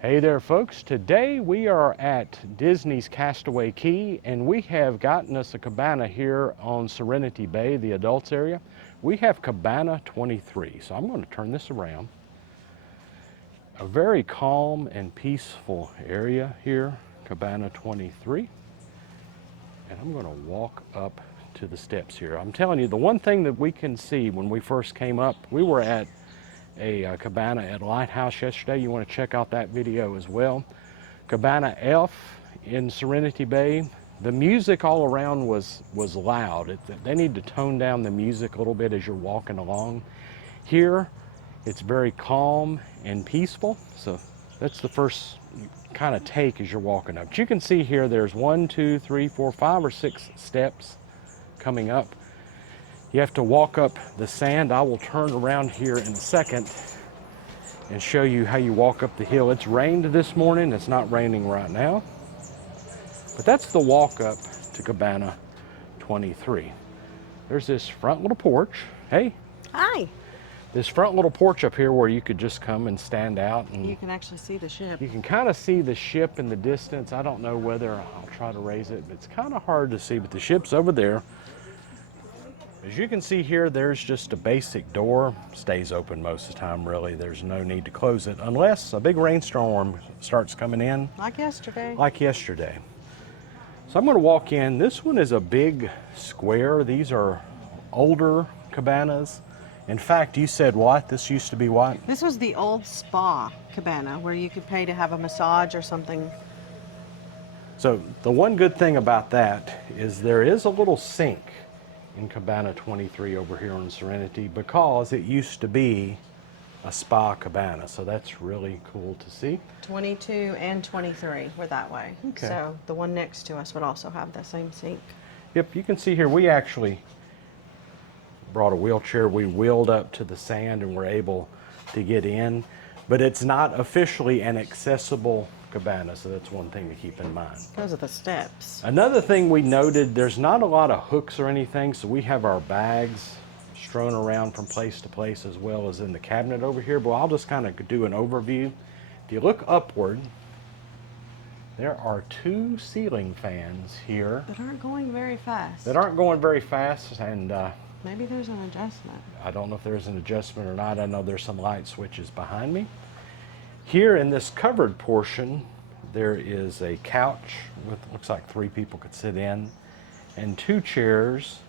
Hey there folks, today we are at Disney's Castaway Cay and we have gotten us a cabana here on Serenity Bay, the adults area. We have Cabana 23, so I'm going to turn this around. A very calm and peaceful area here, Cabana 23. And I'm going to walk up to the steps here. I'm telling you, the one thing that we can see when we first came up, we were at a cabana at Lighthouse yesterday. You want to check out that video as well. Cabana F in Serenity Bay. The music all around was loud. They need to tone down the music a little bit as you're walking along. Here, it's very calm and peaceful. So that's the first kind of take as you're walking up. But you can see here there's 1, 2, 3, 4, 5 or 6 steps coming up. You have to walk up the sand. I will turn around here in a second and show you how you walk up the hill. It's rained this morning. It's not raining right now. But that's the walk up to Cabana 23. There's this front little porch. Hey. Hi. This front little porch up here where you could just come and stand out. And you can actually see the ship. You can kind of see the ship in the distance. I don't know whether I'll try to raise it. It's kind of hard to see, but the ship's over there. As you can see here, there's just a basic door. Stays open most of the time, really. There's no need to close it unless a big rainstorm starts coming in. Like yesterday. Like yesterday. So I'm going to walk in. This one is a big square. These are older cabanas. In fact, you said what? This used to be what? This was the old spa cabana where you could pay to have a massage or something. So the one good thing about that is there is a little sink in Cabana 23 over here on Serenity because it used to be a spa cabana. So that's really cool to see. 22 and 23 were that way. Okay. So the one next to us would also have the same sink. Yep, you can see here we actually brought a wheelchair. We wheeled up to the sand and were able to get in. But it's not officially an accessible cabana, so that's one thing to keep in mind. Those are the steps. Another thing we noted, there's not a lot of hooks or anything, so we have our bags strewn around from place to place as well as in the cabinet over here, but I'll just kind of do an overview. If you look upward, there are 2 ceiling fans here. That aren't going very fast. And maybe there's an adjustment. I don't know if there's an adjustment or not. I know there's some light switches behind me. Here in this covered portion, there is a couch with, looks like 3 people could sit in, and 2 chairs,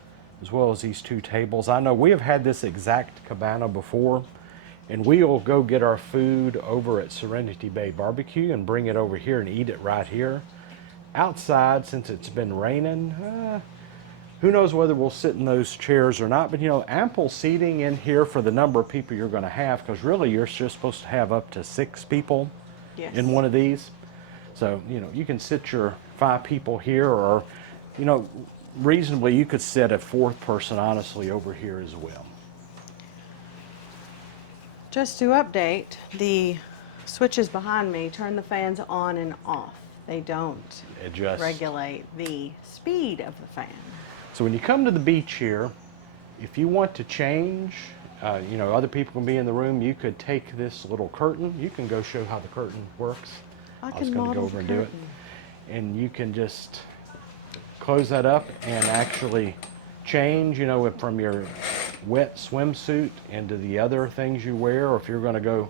as well as these 2 tables. I know we have had this exact cabana before, and we will go get our food over at Serenity Bay Barbecue and bring it over here and eat it right here. Outside, since it's been raining, who knows whether we'll sit in those chairs or not, but you know, ample seating in here for the number of people you're going to have, because really you're just supposed to have up to 6 people in one of these. So, you know, you can sit your 5 people here, or, you know, reasonably you could sit a 4th person, honestly, over here as well. Just to update, the switches behind me turn the fans on and off. They don't regulate the speed of the fan. So when you come to the beach here, if you want to change, you know, other people can be in the room, you could take this little curtain. You can go show how the curtain works. I was going to go over and do it. And you can just close that up and actually change, you know, from your wet swimsuit into the other things you wear. Or if you're going to go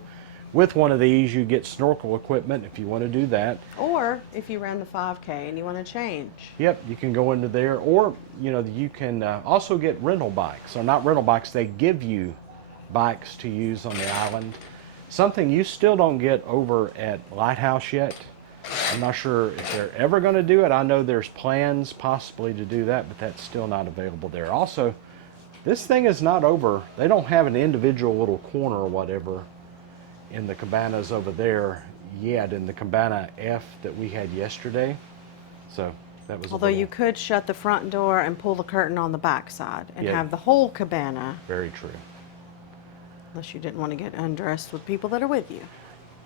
with one of these, you get snorkel equipment if you want to do that. Or if you ran the 5K and you want to change. Yep, you can go into there. Or, you know, you can also get rental bikes. Or not rental bikes, they give you bikes to use on the island. Something you still don't get over at Lighthouse yet. I'm not sure if they're ever going to do it. I know there's plans possibly to do that, but that's still not available there. Also, this thing is not over. They don't have an individual little corner or whatever in the cabanas over there yet, in the Cabana F that we had yesterday. So that was although you could shut the front door and pull the curtain on the back side and have the whole cabana. Very true. Unless you didn't want to get undressed with people that are with you.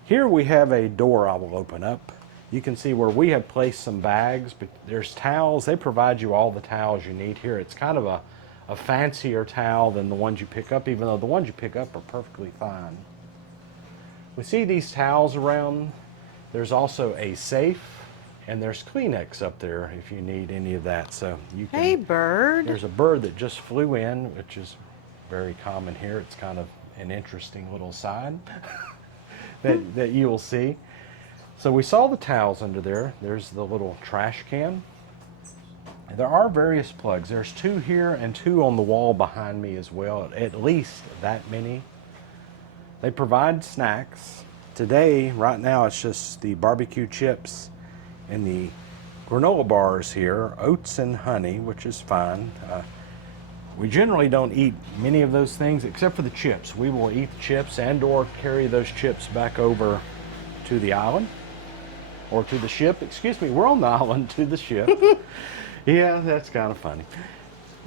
Here we have a door I will open up. You can see where we have placed some bags, but there's towels. They provide you all the towels you need here. It's kind of a fancier towel than the ones you pick up, even though the ones you pick up are perfectly fine. We see these towels around. There's also a safe, and there's Kleenex up there if you need any of that. So you can. Hey, bird. There's a bird that just flew in, which is very common here. It's kind of an interesting little sign that you will see. So we saw the towels under there. There's the little trash can. And there are various plugs. There's 2 here and 2 on the wall behind me as well, at least that many. They provide snacks. Today, right now, it's just the barbecue chips and the granola bars here, oats and honey, which is fine. We generally don't eat many of those things except for the chips. We will eat the chips and or carry those chips back over to the island or to the ship. Excuse me, we're on the island to the ship. Yeah, that's kind of funny.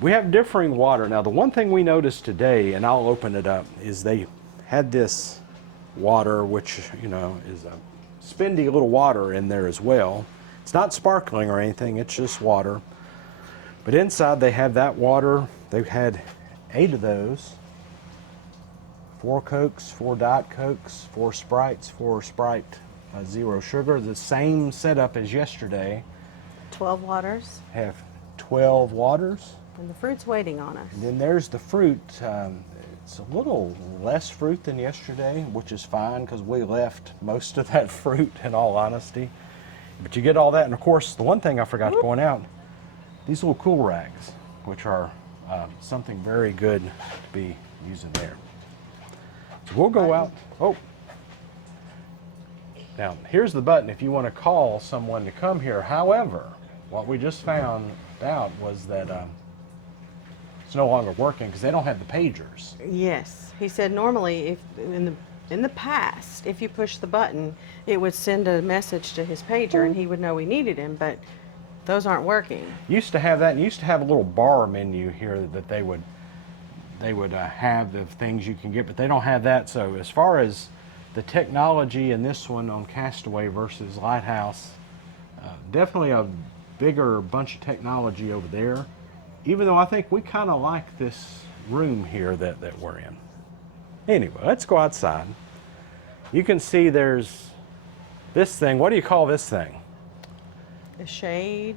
We have differing water. Now, the one thing we noticed today, and I'll open it up, is they had this water, which, you know, is a spendy little water in there as well. It's not sparkling or anything, it's just water. But inside they have that water. They've had 8 of those. 4 Cokes, 4 Diet Cokes, 4 Sprites, 4 Sprite Zero Sugar. The same setup as yesterday. 12 waters. Have 12 waters. And the fruit's waiting on us. And then there's the fruit. It's a little less fruit than yesterday, which is fine because we left most of that fruit, in all honesty. But you get all that, and of course, the one thing I forgot to point out, these little cool rags, which are something very good to be using there. So we'll go out. Oh. Now, here's the button if you want to call someone to come here. However, what we just found out was that it's no longer working because they don't have the pagers. Yes, he said normally, if in the past, if you push the button, it would send a message to his pager and he would know we needed him. But those aren't working. Used to have that, and used to have a little bar menu here that they would have the things you can get, but they don't have that. So as far as the technology in this one on Castaway versus Lighthouse, definitely a bigger bunch of technology over there, even though I think we kind of like this room here that we're in. Anyway, let's go outside. You can see there's this thing. What do you call this thing? A shade?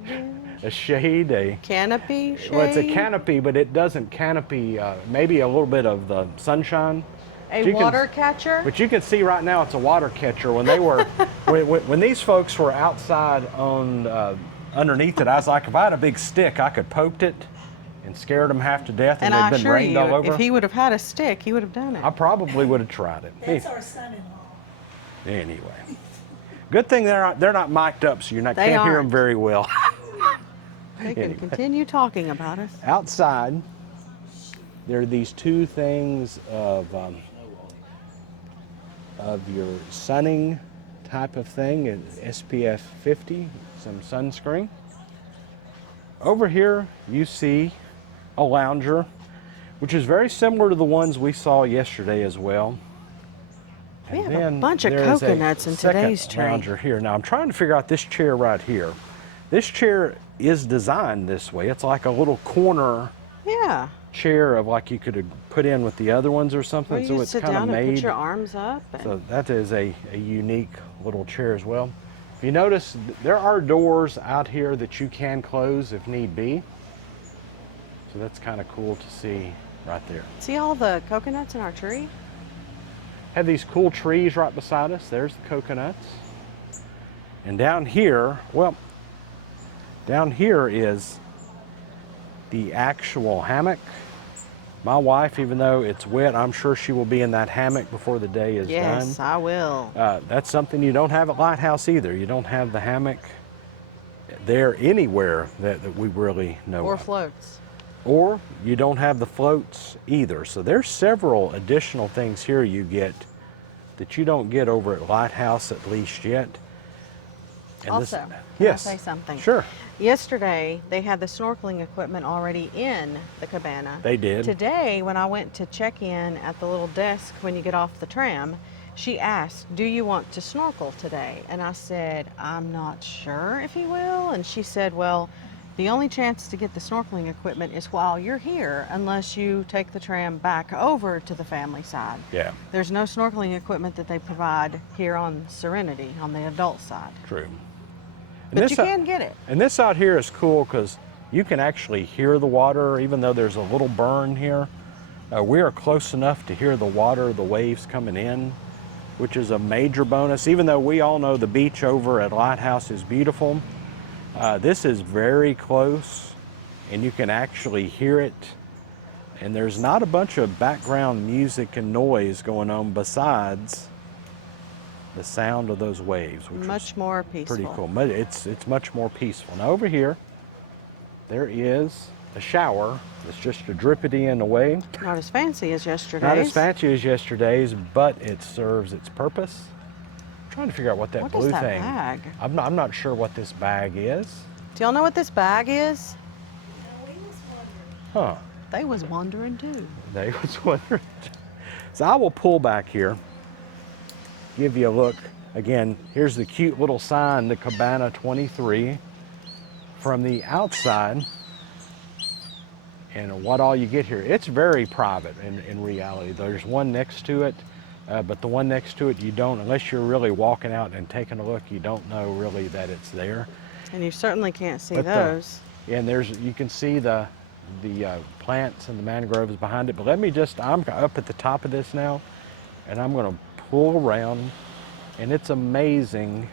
A shade, a canopy shade? Well, it's a canopy, but it doesn't canopy, maybe a little bit of the sunshine. A water catcher? But you can see right now it's a water catcher. When they were, when these folks were outside on underneath it, I was like, if I had a big stick, I could poked it and scared them half to death, and they'd been rained all over. If he would have had a stick, he would have done it. I probably would have tried it. That's our son-in-law. Anyway, good thing they're not mic'd up, so can't hear them very well. They can continue talking about us. Outside, there are these 2 things of your sunning type of thing, SPF 50, some sunscreen. Over here, you see a lounger, which is very similar to the ones we saw yesterday as well. We have a bunch of coconuts in today's tree. Lounger here. Now I'm trying to figure out this chair right here. This chair is designed this way. It's like a little corner chair of like you could have put in with the other ones or something. Well, so it's kind of made. And put your arms up. So that is a unique little chair as well. If you notice, there are doors out here that you can close if need be. So that's kind of cool to see right there. See all the coconuts in our tree? Have these cool trees right beside us. There's the coconuts. And down here, well, down here is the actual hammock. My wife, even though it's wet, I'm sure she will be in that hammock before the day is done. Yes, I will. That's something you don't have at Lighthouse either. You don't have the hammock there anywhere that we really know Or of. floats. Or you don't have the floats either. So there's several additional things here you get that you don't get over at Lighthouse, at least yet. And also, yes, can I say something? Sure. Yesterday, they had the snorkeling equipment already in the cabana. They did. Today, when I went to check in at the little desk when you get off the tram, she asked, do you want to snorkel today? And I said, I'm not sure if he will. And she said, well, The only chance to get the snorkeling equipment is while you're here, unless you take the tram back over to the family side. Yeah, There's no snorkeling equipment that they provide here on Serenity, on the adult side. true. And But this you can get it. And this out here is cool because you can actually hear the water, even though there's a little burn here. We are close enough to hear the water, the waves coming in, which is a major bonus. Even though we all know the beach over at Lighthouse is beautiful, this is very close and you can actually hear it. And there's not a bunch of background music and noise going on besides the sound of those waves, which Much is more peaceful. pretty cool. But it's much more peaceful. Now over here, there is a shower that's just a drippity in the way. Not as fancy as yesterday's. Not as fancy as yesterday's, but it serves its purpose. I'm trying to figure out what that What blue is that thing. bag? I'm not sure what this bag is. Do y'all know what this bag is? We was wondering. Huh? They was wondering too. They was wondering. So I will pull back here, give you a look. Again, here's the cute little sign, the Cabana 23. From the outside, and what all you get here, it's very private in reality. There's one next to it, but the one next to it, you don't, unless you're really walking out and taking a look, you don't know really that it's there. And you certainly can't see But those. And you can see the plants and the mangroves behind it. But let me I'm up at the top of this now, and I'm going to pull around, and it's amazing.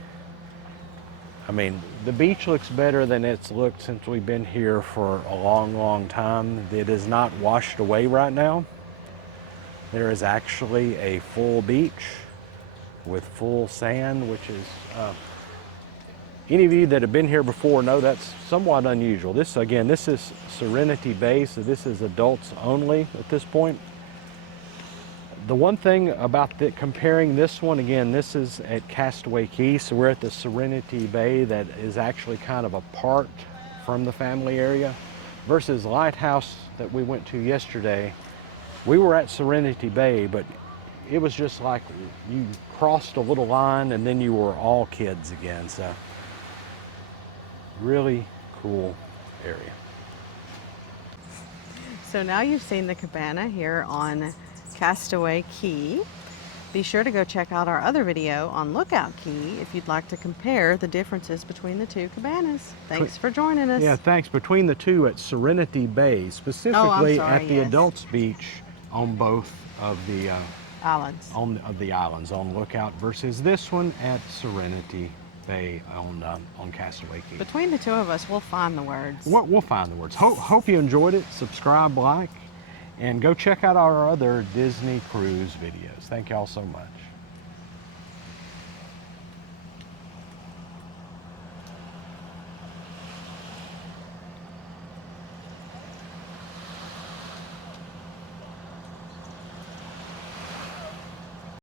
I mean, the beach looks better than it's looked since we've been here for a long, long time. It is not washed away right now. There is actually a full beach with full sand, which is, any of you that have been here before know that's somewhat unusual. This is Serenity Bay, so this is adults only at this point. The one thing about comparing this one, again, this is at Castaway Cay, so we're at the Serenity Bay that is actually kind of apart from the family area, versus Lighthouse that we went to yesterday. We were at Serenity Bay, but it was just like you crossed a little line and then you were all kids again, so really cool area. So now you've seen the cabana here on Castaway Cay. Be sure to go check out our other video on Lookout Cay if you'd like to compare the differences between the two cabanas. Thanks for joining us. Yeah, thanks. Between the two at Serenity Bay, specifically sorry, at the yes. Adults Beach on both of the Islands. islands on Lookout, versus this one at Serenity Bay on Castaway Cay. Between the two of us, we'll find the words. We'll find the words. Hope you enjoyed it. Subscribe, like, and go check out our other Disney cruise videos. Thank y'all so much.